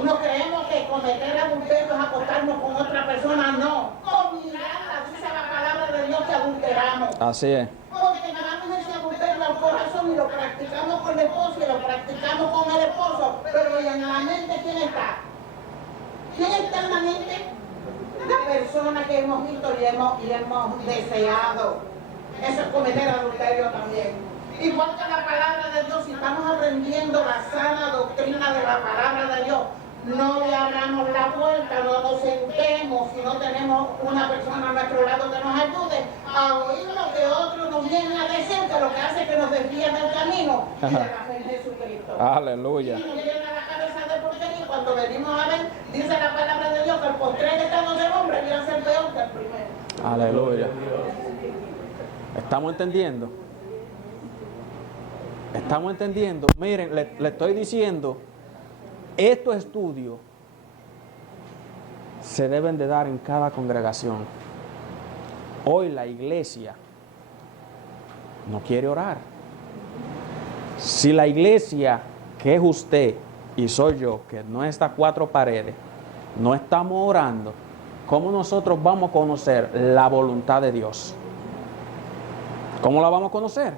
no creemos que cometer adulterio es acostarnos con otra persona, no. Con mirarla, dice la palabra de Dios, que adulteramos. Así es. Porque ganamos ese adulterio al corazón y lo practicamos con el esposo y lo practicamos con el esposo. Pero ¿y en la mente quién está? ¿Quién está en la mente? La persona que hemos visto y hemos deseado. Eso es cometer adulterio también. Igual que la palabra de Dios, si estamos aprendiendo la sana doctrina de la palabra de Dios, no le abramos la puerta, no nos sentemos si no tenemos una persona a nuestro lado que nos ayude a oír lo que otros nos vienen a decir, que lo que hace es que nos desvíen del camino y de la fe en Jesucristo. Aleluya. Y nos llena la cabeza de porquería y cuando venimos a ver, dice la palabra de Dios que el postrer estado del hombre viene a ser peor que el primero. Aleluya. ¿Estamos entendiendo? ¿Estamos entendiendo? Miren, le estoy diciendo, estos estudios se deben de dar en cada congregación. Hoy la iglesia no quiere orar. Si la iglesia, que es usted y soy yo, que no está a cuatro paredes, no estamos orando, ¿cómo nosotros vamos a conocer la voluntad de Dios? ¿Cómo la vamos a conocer?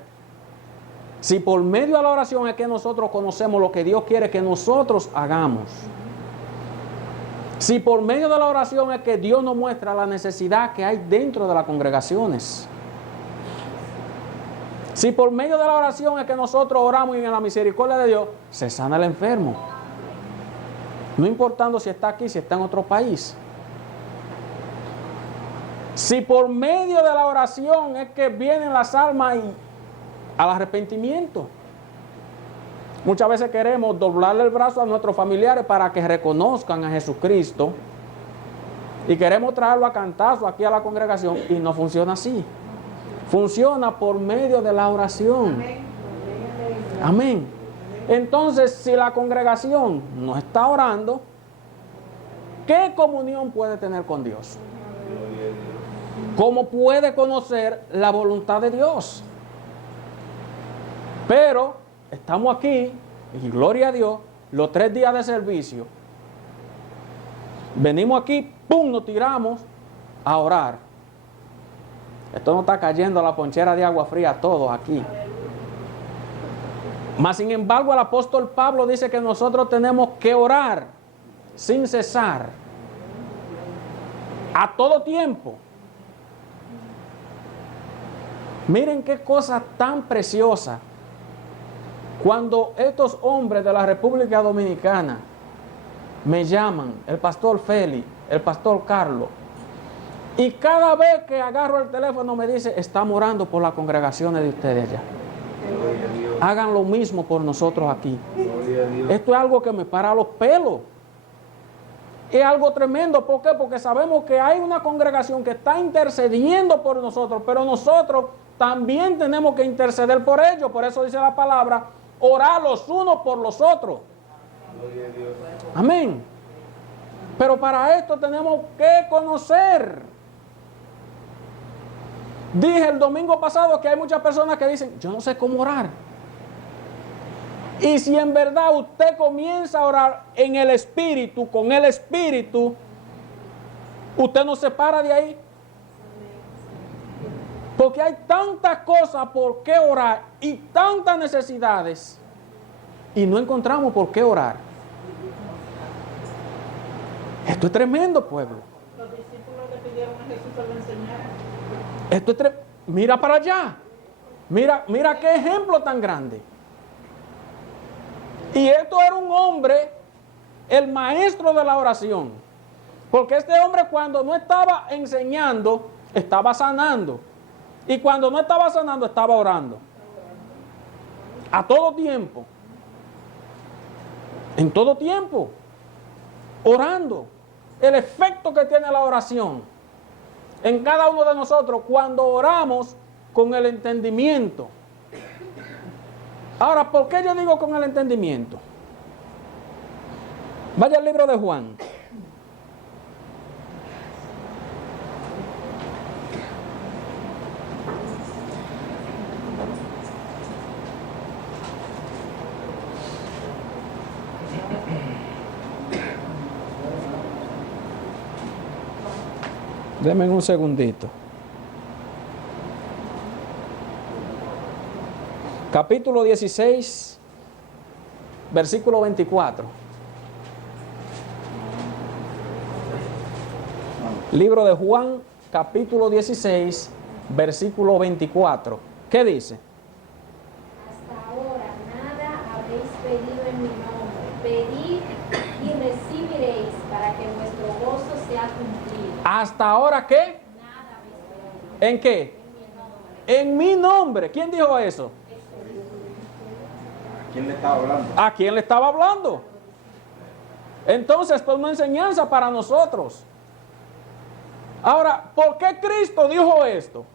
Si por medio de la oración es que nosotros conocemos lo que Dios quiere que nosotros hagamos. Si por medio de la oración es que Dios nos muestra la necesidad que hay dentro de las congregaciones. Si por medio de la oración es que nosotros oramos y en la misericordia de Dios se sana el enfermo. No importando si está aquí, si está en otro país. Si por medio de la oración es que vienen las almas al arrepentimiento. Muchas veces queremos doblarle el brazo a nuestros familiares para que reconozcan a Jesucristo y queremos traerlo a cantazo aquí a la congregación y no funciona así. Funciona por medio de la oración. Amén. Entonces, si la congregación no está orando, ¿qué comunión puede tener con Dios? ¿Cómo puede conocer la voluntad de Dios? Pero estamos aquí, y gloria a Dios, los 3 días de servicio. Venimos aquí, ¡pum!, nos tiramos a orar. Esto no está cayendo a la ponchera de agua fría a todos aquí. Mas sin embargo el apóstol Pablo dice que nosotros tenemos que orar sin cesar, a todo tiempo. Miren qué cosa tan preciosa. Cuando estos hombres de la República Dominicana me llaman, el pastor Félix, el pastor Carlos, y cada vez que agarro el teléfono me dice, estamos orando por las congregaciones de ustedes allá. Hagan lo mismo por nosotros aquí. Esto es algo que me para los pelos. Es algo tremendo. ¿Por qué? Porque sabemos que hay una congregación que está intercediendo por nosotros, pero nosotros también tenemos que interceder por ellos. Por eso dice la palabra, orar los unos por los otros. Amén. Pero para esto tenemos que conocer. Dije el domingo pasado que hay muchas personas que dicen, yo no sé cómo orar. Y si en verdad usted comienza a orar en el Espíritu, con el Espíritu, usted no se para de ahí. Porque hay tantas cosas por qué orar y tantas necesidades y no encontramos por qué orar. Esto es tremendo, pueblo. Los discípulos le pidieron a Jesús que lo enseñara. Esto es mira para allá. Mira qué ejemplo tan grande. Y esto era un hombre, el maestro de la oración. Porque este hombre cuando no estaba enseñando, estaba sanando. Y cuando no estaba sanando, estaba orando. A todo tiempo. En todo tiempo. Orando. El efecto que tiene la oración en cada uno de nosotros cuando oramos con el entendimiento. Ahora, ¿por qué yo digo con el entendimiento? Vaya al libro de Juan. Denme un segundito. Capítulo 16, versículo 24. Libro de Juan, capítulo 16, versículo 24. ¿Qué dice? Hasta ahora nada habéis pedido en mi nombre. Pedid y recibiréis para que vuestro gozo sea cumplido. ¿Hasta ahora qué? Nada habéis pedido. ¿En qué? En mi nombre. ¿Quién dijo eso? ¿A quién le estaba hablando? ¿A quién le estaba hablando? Entonces, esto es una enseñanza para nosotros. Ahora, ¿por qué Cristo dijo esto?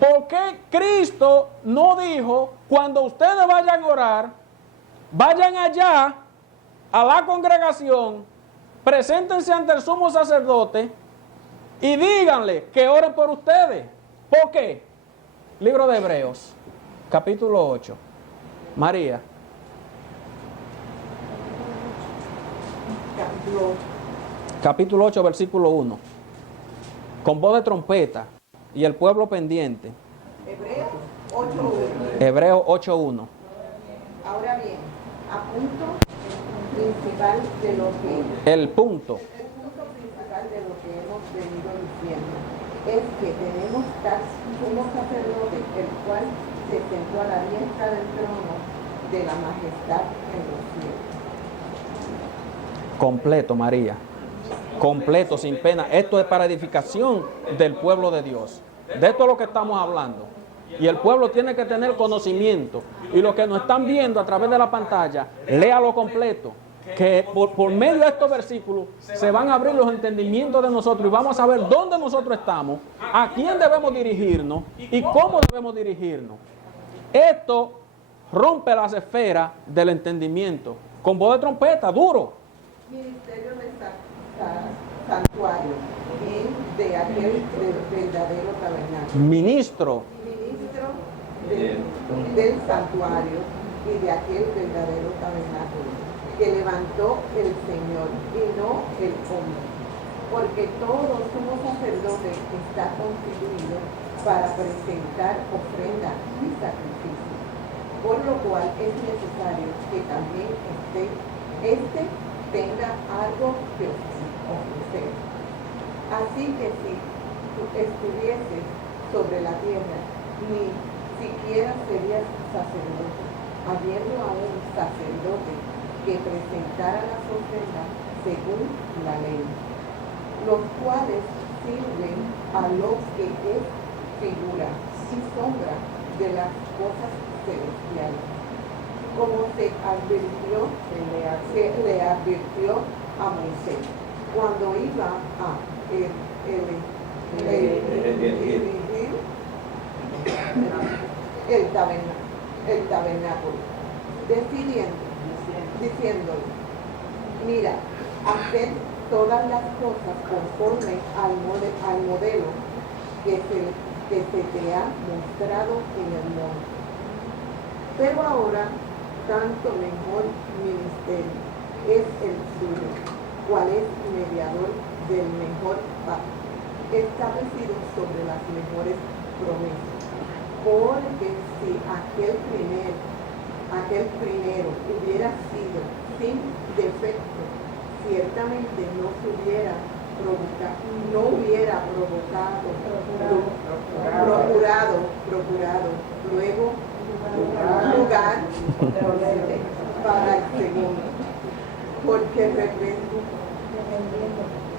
¿Por qué Cristo no dijo, cuando ustedes vayan a orar, vayan allá a la congregación preséntense ante el sumo sacerdote y díganle que oren por ustedes. ¿Por qué? Libro de Hebreos, capítulo 8. María. Capítulo 8, versículo 1. Con voz de trompeta y el pueblo pendiente. Hebreos 8:1. Hebreos 8:1. Ahora bien, apunto principal de lo que El punto. el punto principal de lo que hemos venido diciendo es que tenemos tal sumo sacerdote, el cual se sentó a la diestra del trono de la majestad en los cielos. Completo, María. Completo, sin pena. Esto es para edificación del pueblo de Dios. De esto es lo que estamos hablando. Y el pueblo tiene que tener conocimiento. Y los que nos están viendo a través de la pantalla, léalo completo. Que por medio de estos versículos se van a abrir los entendimientos de nosotros y vamos a saber dónde nosotros estamos, a quién debemos dirigirnos y cómo debemos dirigirnos. Esto rompe las esferas del entendimiento. Con voz de trompeta, duro. Ministerio del santuario y de aquel verdadero tabernáculo. Ministro. Del santuario y de aquel verdadero tabernáculo que levantó el Señor y no el hombre, porque todo sumo sacerdote está constituido para presentar ofrenda y sacrificio, por lo cual es necesario que también este tenga algo que ofrecer. Así que si estuvieses sobre la tierra, ni siquiera serías sacerdote, habiendo a un sacerdote que presentara las ofrendas según la ley, los cuales sirven a lo que es figura y sombra de las cosas celestiales, como se le advirtió a Moisés cuando iba a el tabernáculo, diciéndole, mira, haced todas las cosas conforme al modelo que se te ha mostrado en el monte. Pero ahora, tanto mejor ministerio es el suyo, cual es mediador del mejor pacto, establecido sobre las mejores promesas. Porque si aquel primero hubiera sido sin defecto, ciertamente no hubiera procurado luego lugar para el segundo, porque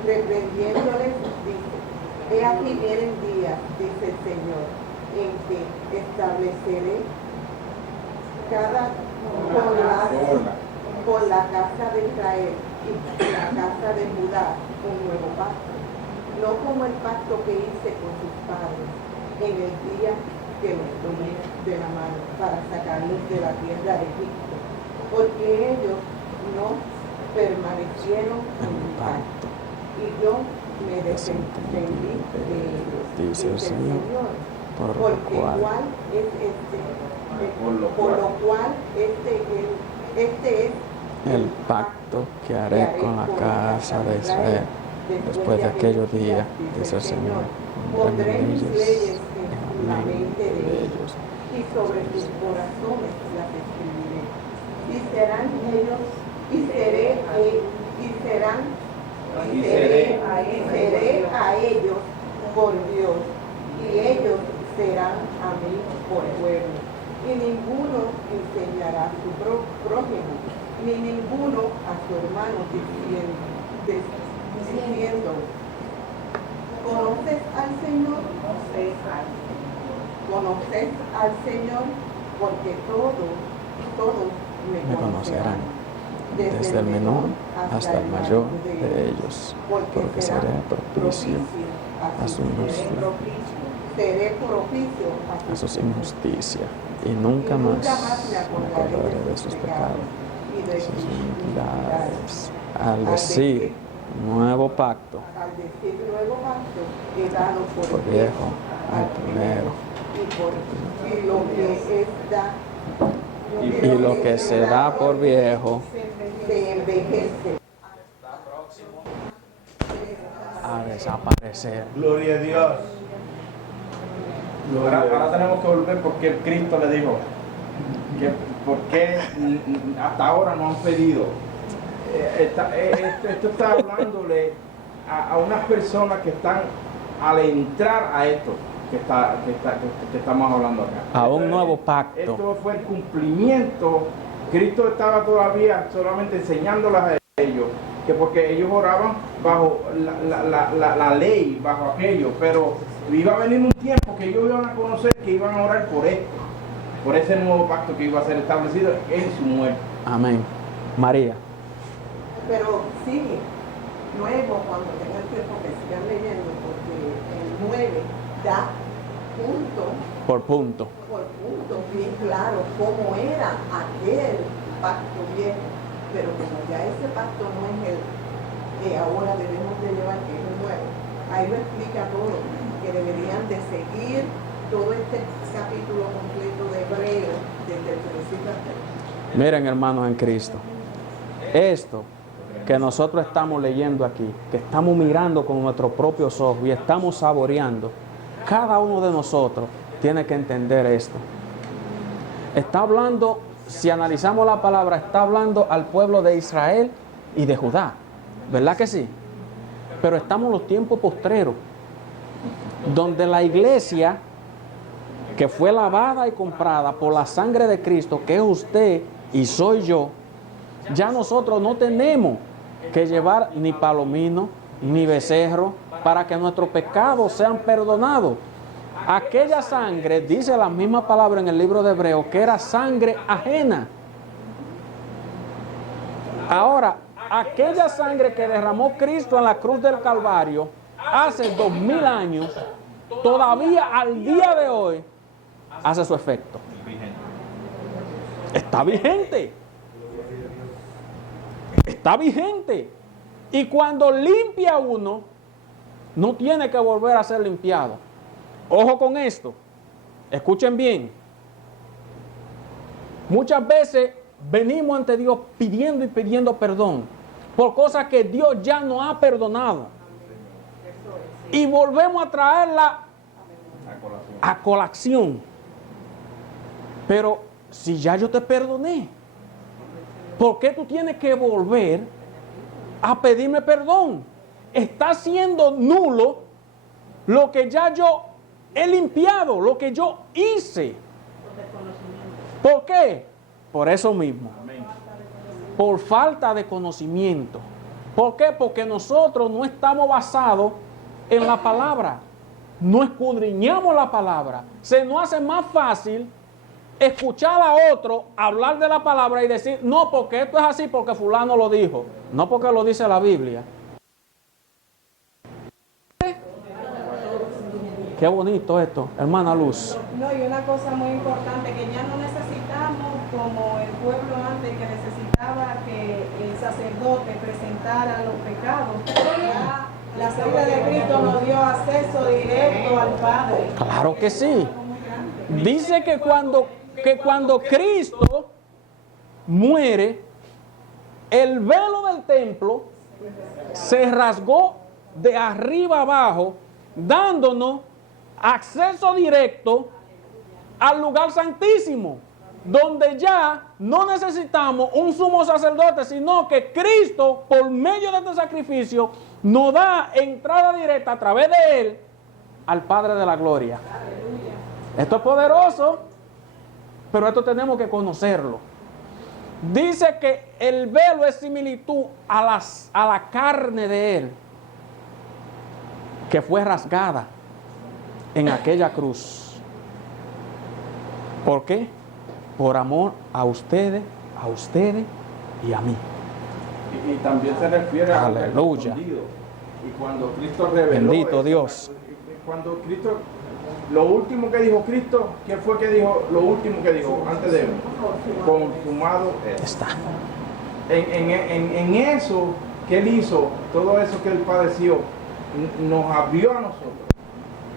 reprendiéndoles dice, he aquí vienen días, dice el Señor, en que estableceré con la casa de Israel y la casa de Judá un nuevo pacto, no como el pacto que hice con sus padres en el día que los tomé de la mano para sacarlos de la tierra de Egipto, porque ellos no permanecieron en mi pacto y yo me desentendí de ellos, dice el Señor. Por lo cual este es el pacto que haré con la casa de Israel después de aquellos días, dice el Señor. Pondré mis leyes en la mente de ellos y sobre sus corazones las escribiré. Y serán ellos, seré a ellos por Dios, y ellos serán a mí por pueblo. Y ninguno enseñará a su prójimo, ni ninguno a su hermano diciendo, ¿conoces al Señor? ¿Conoces al Señor? Porque todos me conocerán, desde el menor hasta el mayor de ellos, porque seré propicio a su injusticia, y nunca más me acordaré de sus pecados y de sus iniquidades. Al decir nuevo pacto Al decir nuevo pacto, he dado por por viejo viejo al al primero, y lo que es da, y lo que se da por viejo se envejece. a desaparecer. Gloria a Dios. Ahora tenemos que volver porque Cristo le dijo que porque hasta ahora no han pedido. Esto está hablándole a unas personas que están al entrar a esto que estamos hablando acá. A un nuevo pacto. Esto fue el cumplimiento. Cristo estaba todavía solamente enseñándoles a ellos, que porque ellos oraban bajo la ley, bajo aquello, pero iba a venir un tiempo que ellos iban a conocer que iban a orar por esto, por ese nuevo pacto que iba a ser establecido en su muerte. Amén. María. Pero sigue, nuevo, cuando tengan tiempo que sigan leyendo, porque el 9 da punto Por punto. por punto bien claro cómo era aquel pacto viejo, pero como ya ese pacto no es el que ahora debemos de llevar, que es el nuevo, ahí lo explica todo, que deberían de seguir todo este capítulo completo de Hebreo desde el principio hasta el final. Miren, hermanos en Cristo, esto que nosotros estamos leyendo aquí, que estamos mirando con nuestros propios ojos y estamos saboreando, cada uno de nosotros tiene que entender esto. Está hablando, si analizamos la palabra, está hablando al pueblo de Israel y de Judá, ¿verdad que sí? Pero estamos en los tiempos postreros, donde la iglesia, que fue lavada y comprada por la sangre de Cristo, que es usted y soy yo, ya nosotros no tenemos que llevar ni palomino ni becerro para que nuestros pecados sean perdonados. Aquella sangre, dice la misma palabra en el libro de Hebreos, que era sangre ajena. Ahora, aquella sangre que derramó Cristo en la cruz del Calvario hace 2000 años, todavía al día de hoy hace su efecto. Está vigente. Está vigente. Y cuando limpia uno, no tiene que volver a ser limpiado. Ojo con esto. Escuchen bien. Muchas veces venimos ante Dios pidiendo y pidiendo perdón por cosas que Dios ya nos ha perdonado. Y volvemos a traerla a colación. Pero si ya yo te perdoné, ¿por qué tú tienes que volver a pedirme perdón? Está siendo nulo lo que ya yo he limpiado, lo que yo hice. ¿Por qué? Por eso mismo. Por falta de conocimiento. ¿Por qué? Porque nosotros no estamos basados en la palabra. No escudriñamos la palabra. Se nos hace más fácil escuchar a otro hablar de la palabra y decir, no, porque esto es así porque fulano lo dijo, no porque lo dice la Biblia. Qué bonito esto, hermana Luz. No, y una cosa muy importante, que ya no necesitamos como el pueblo antes, que necesitaba que el sacerdote presentara los pecados. Ya la sangre de Cristo nos dio acceso directo al Padre. Claro que sí. Dice que cuando Cristo muere, el velo del templo se rasgó de arriba abajo, dándonos acceso directo al lugar santísimo, donde ya no necesitamos un sumo sacerdote, sino que Cristo, por medio de este sacrificio, nos da entrada directa a través de él al Padre de la Gloria. Esto es poderoso, pero esto tenemos que conocerlo. Dice que el velo es similitud a la carne de él, que fue rasgada en aquella cruz. ¿Por qué? Por amor a ustedes y a mí. Y también se refiere a Aleluya. Y cuando Cristo reveló Bendito eso, Dios. Cuando Cristo, lo último que dijo Cristo, ¿qué fue que dijo? Lo último que dijo antes de consumado es. Está. En eso que Él hizo, todo eso que Él padeció, nos abrió a nosotros.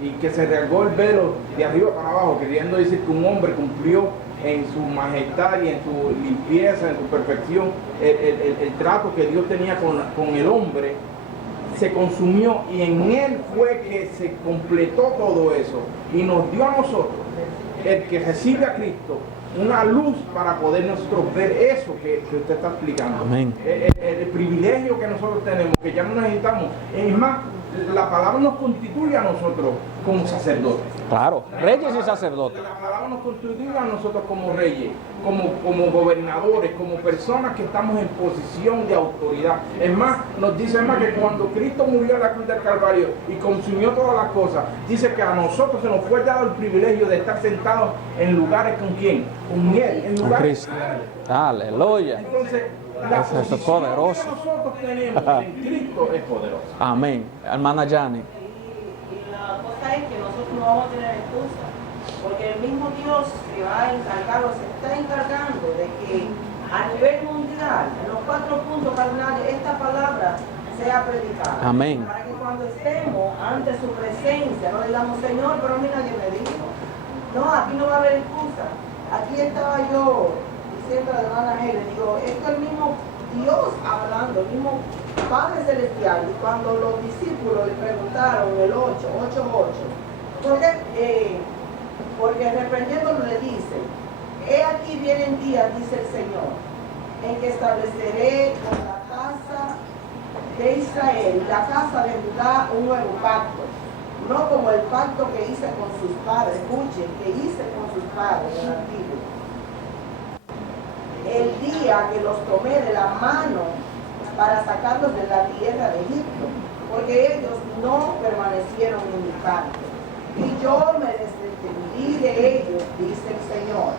Y que se rasgó el velo de arriba para abajo, queriendo decir que un hombre cumplió en su majestad y en su limpieza, en su perfección, el trato que Dios tenía con el hombre, se consumió, y en Él fue que se completó todo eso, y nos dio a nosotros, el que recibe a Cristo, una luz para poder nosotros ver eso que usted está explicando. Amén. El privilegio que nosotros tenemos, que ya no necesitamos. Es más, la palabra nos constituye a nosotros como sacerdotes. Claro, reyes y sacerdotes. La palabra nos constituye a nosotros como reyes, como gobernadores, como personas que estamos en posición de autoridad. Es más, nos dice más que cuando Cristo murió en la cruz del Calvario y consumió todas las cosas, dice que a nosotros se nos fue dado el privilegio de estar sentados en lugares con quién, con Él, en Con lugares. Cristo. Aleluya. Entonces, la Eso es posición poderoso. que nosotros tenemos en Cristo es poderosa. Amén. Hermana Yani. Y la cosa es que nosotros no vamos a tener excusa, porque el mismo Dios se va a encargar o se está encargando de que a nivel mundial, en los 4 puntos cardinales, esta palabra sea predicada. Amén. Para que cuando estemos ante su presencia, no digamos, Señor, pero a mí nadie me dijo. No, aquí no va a haber excusa. Aquí estaba yo diciendo a la hermana Helen, digo, esto es el mismo Dios hablando, el mismo Padre Celestial. Y cuando los discípulos le preguntaron el 8:8, porque reprendiéndolo le dice, he aquí vienen días, dice el Señor, en que estableceré con la casa de Israel y la casa de Judá un nuevo pacto, no como el pacto que hice con sus padres, escuchen, que hice con sus padres en el antiguo, el día que los tomé de la mano para sacarlos de la tierra de Egipto, porque ellos no permanecieron en mi pacto, y yo me desentendí de ellos, dice el Señor,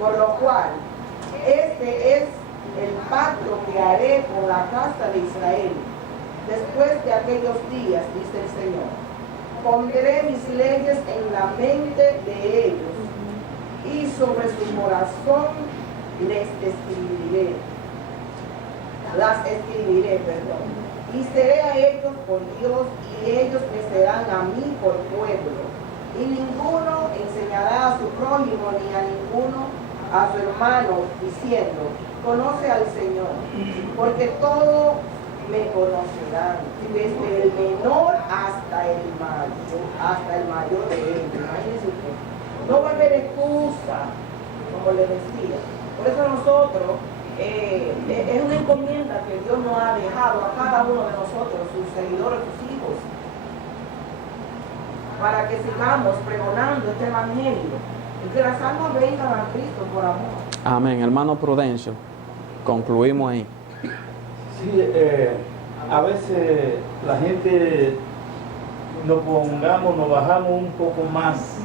por lo cual este es el pacto que haré con la casa de Israel después de aquellos días, dice el Señor. Pondré mis leyes en la mente de ellos y sobre su corazón las escribiré, y seré a ellos por Dios y ellos me serán a mí por pueblo, y ninguno enseñará a su prójimo ni a ninguno a su hermano diciendo, conoce al Señor, porque todos me conocerán, desde el menor hasta el mayor de ellos. Imagínense usted, no va a haber excusa, como le decía. Por eso nosotros, es una encomienda que Dios nos ha dejado a cada uno de nosotros, sus seguidores, sus hijos, para que sigamos pregonando este evangelio y que las almas vengan a Cristo por amor. Amén. Hermano Prudencio, concluimos ahí. Sí, a veces la gente nos bajamos un poco más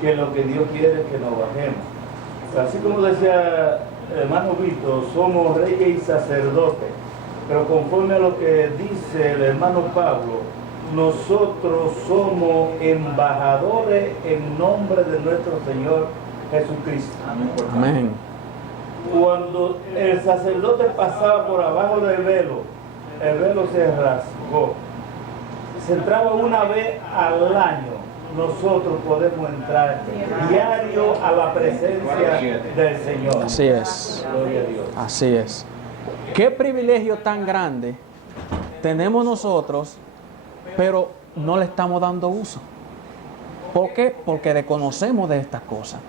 que lo que Dios quiere que nos bajemos. Así como decía hermano Víctor, somos reyes y sacerdotes, pero conforme a lo que dice el hermano Pablo, nosotros somos embajadores en nombre de nuestro Señor Jesucristo. Amén. Cuando el sacerdote pasaba por abajo del velo, el velo se rasgó. Se entraba una vez al año. Nosotros podemos entrar diario a la presencia del Señor. Así es. Gloria a Dios. Así es. Qué privilegio tan grande tenemos nosotros, pero no le estamos dando uso. ¿Por qué? Porque desconocemos de estas cosas.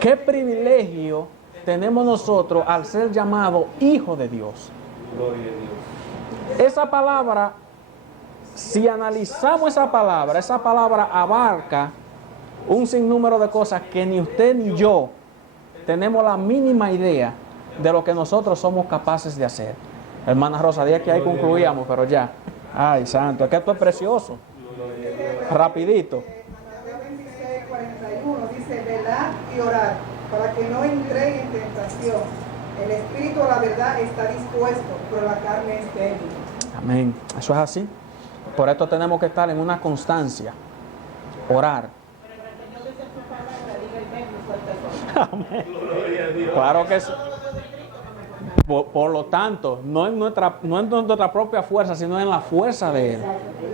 Qué privilegio tenemos nosotros al ser llamados hijos de Dios. Gloria a Dios. Esa palabra, si analizamos esa palabra abarca un sinnúmero de cosas que ni usted ni yo tenemos la mínima idea de lo que nosotros somos capaces de hacer. Hermana Rosa, día que ahí concluíamos, pero ya. Ay, santo, es que esto es precioso. Rapidito. Mateo 26:41 dice, velad y orad, para que no entréis en tentación. El espíritu a la verdad está dispuesto, pero la carne es débil. Amén. Eso es así. Por esto tenemos que estar en una constancia. Orar. Amén. Gloria a Dios. Claro que sí. Por lo tanto, no en nuestra propia fuerza, sino en la fuerza de Él.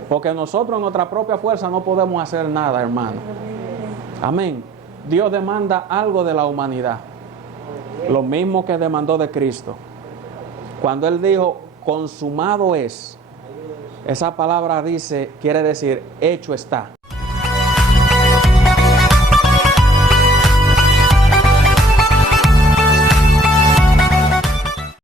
Porque nosotros en nuestra propia fuerza no podemos hacer nada, hermano. Amén. Dios demanda algo de la humanidad. Lo mismo que demandó de Cristo. Cuando Él dijo, consumado es, esa palabra quiere decir, hecho está.